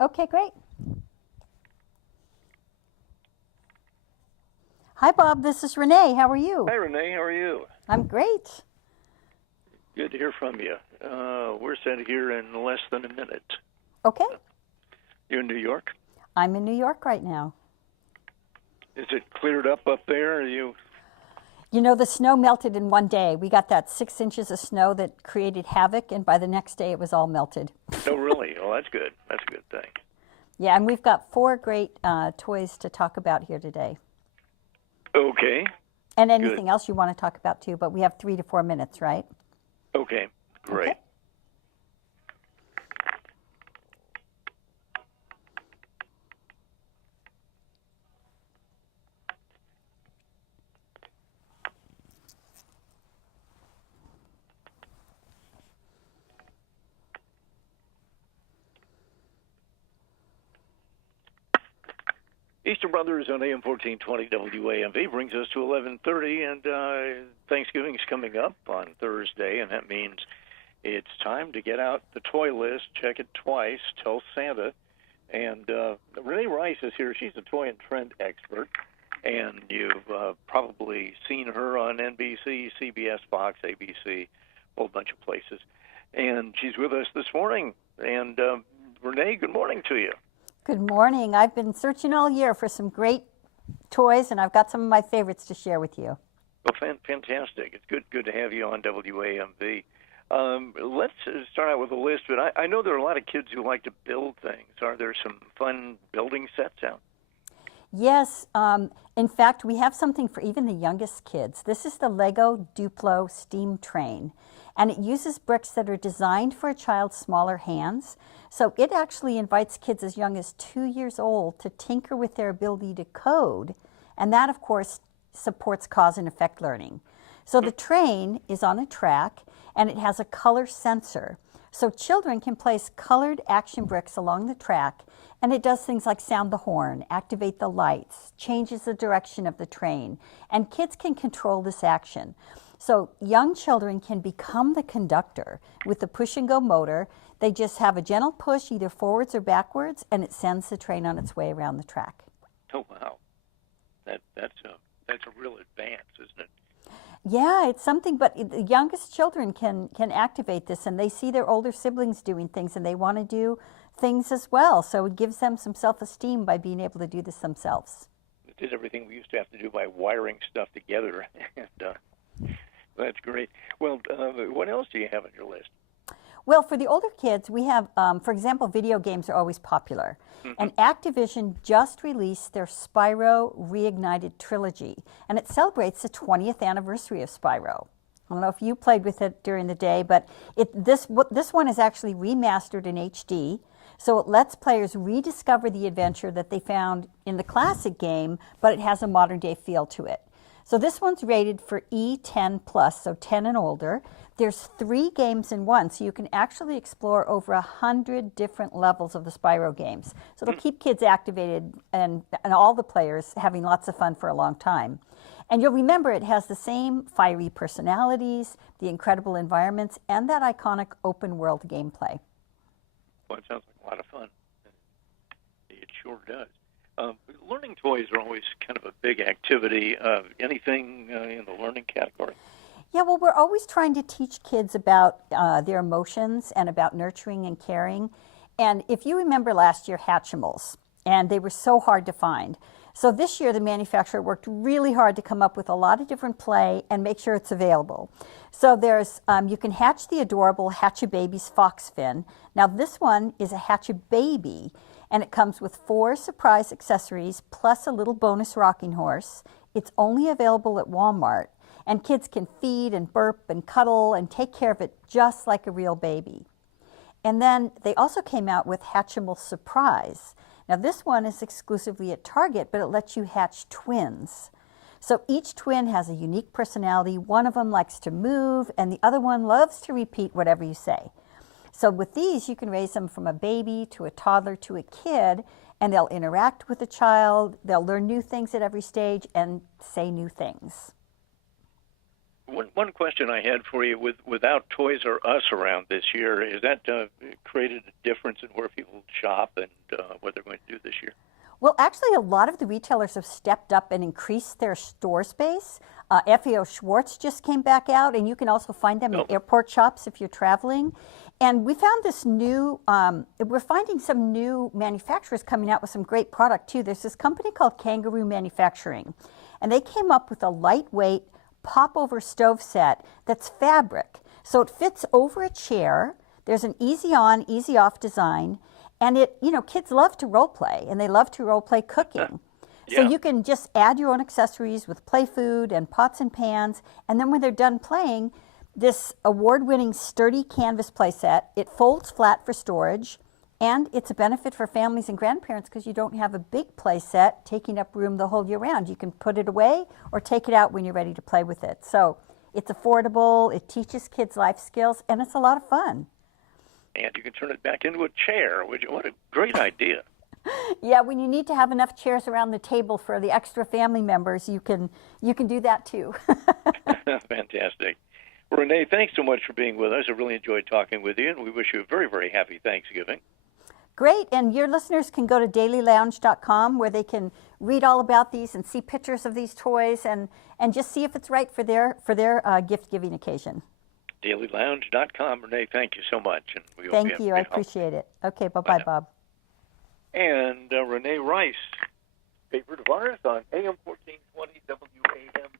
Okay, great. Hi, Bob. This is Renee. How are you? Hi, Renee. How are you? I'm great. Good to hear from you. We're set here in less than a minute. Okay. You in New York? I'm in New York right now. Is it cleared up there? Are you? You know, the snow melted in one day. We got that 6 inches of snow that created havoc, and by the next day it was all melted. No, really. Oh, that's good. That's a good thing. Yeah, and we've got four great toys to talk about here today. Okay. And Good. anything else you want to talk about too, but we have 3 to 4 minutes, right? Okay. Great. Okay. Easter Brothers on AM 1420 WAMV brings us to 11:30, and Thanksgiving's coming up on Thursday, and that means it's time to get out the toy list, check it twice, tell Santa. And Renee Rice is here. She's a toy and trend expert, and you've probably seen her on NBC, CBS, Fox, ABC, a whole bunch of places. And she's with us this morning. And Renee, good morning to you. Good morning. I've been searching all year for some great toys, and I've got some of my favorites to share with you. Well, fantastic. It's good to have you on WAMV. Let's start out with a list, but I know there are a lot of kids who like to build things. Are there some fun building sets out? Yes. In fact, we have something for even the youngest kids. This is the Lego Duplo Steam Train, and it uses bricks that are designed for a child's smaller hands. So it actually invites kids as young as 2 years old to tinker with their ability to code, and that, of course, supports cause and effect learning. So the train is on a track, and it has a color sensor. So children can place colored action bricks along the track, and it does things like sound the horn, activate the lights, changes the direction of the train, and kids can control this action. So young children can become the conductor with the push and go motor. They just have a gentle push either forwards or backwards, and it sends the train on its way around the track. Oh, wow. That's a real advance, isn't it? Yeah, it's something, but the youngest children can activate this, and they see their older siblings doing things, and they want to do things as well. So it gives them some self-esteem by being able to do this themselves. It did everything we used to have to do by wiring stuff together, and that's great. Well, what else do you have on your list? Well, for the older kids, we have, for example, video games are always popular. And Activision just released their Spyro Reignited trilogy, and it celebrates the 20th anniversary of Spyro. I don't know if you played with it during the day, but this one is actually remastered in HD, so it lets players rediscover the adventure that they found in the classic game, but it has a modern-day feel to it. So this one's rated for E10 plus, so 10 and older. There's 3 games in one, so you can actually explore over 100 different levels of the Spyro games. So it'll keep kids activated and all the players having lots of fun for a long time. And you'll remember it has the same fiery personalities, the incredible environments, and that iconic open world gameplay. Well, it sounds like a lot of fun. It sure does. Learning toys are always kind of a big activity. Anything in the learning category? Yeah, well, we're always trying to teach kids about their emotions and about nurturing and caring. And if you remember last year, Hatchimals, and they were so hard to find. So this year, the manufacturer worked really hard to come up with a lot of different play and make sure it's available. So there's, you can hatch the adorable Hatch-A-Baby's fox fin. Now this one is a Hatch-A-Baby, and it comes with 4 surprise accessories plus a little bonus rocking horse. It's only available at Walmart, and kids can feed and burp and cuddle and take care of it just like a real baby. And then they also came out with Hatchimal Surprise. Now this one is exclusively at Target, but it lets you hatch twins. So each twin has a unique personality. One of them likes to move, and the other one loves to repeat whatever you say. So with these, you can raise them from a baby to a toddler to a kid, and they'll interact with the child. They'll learn new things at every stage and say new things. One question I had for you, without Toys R Us around this year, has that created a difference in where people shop and what they're going to do this year? Well, actually, a lot of the retailers have stepped up and increased their store space. FAO Schwartz just came back out, and you can also find them in airport shops if you're traveling. And we found this new, we're finding some new manufacturers coming out with some great product too. There's this company called Kangaroo Manufacturing, and they came up with a lightweight pop-over stove set that's fabric. So it fits over a chair. There's an easy on, easy off design. And it, kids love to role play, and they love to role play cooking. Yeah. So you can just add your own accessories with play food and pots and pans. And then when they're done playing, this award-winning sturdy canvas play set, it folds flat for storage. And it's a benefit for families and grandparents because you don't have a big play set taking up room the whole year round. You can put it away or take it out when you're ready to play with it. So it's affordable, it teaches kids life skills, and it's a lot of fun. And you can turn it back into a chair. What a great idea. Yeah, when you need to have enough chairs around the table for the extra family members, you can do that too. Fantastic. Well, Reyne, thanks so much for being with us. I really enjoyed talking with you, and we wish you a very, very happy Thanksgiving. Great, and your listeners can go to dailylounge.com where they can read all about these and see pictures of these toys and just see if it's right for their gift-giving occasion. dailylounge.com. Reyne, thank you so much. And we thank you. I appreciate it. Okay, bye-bye, Bob. And Reyne Rice, favorite of ours on AM 1420 WAMV.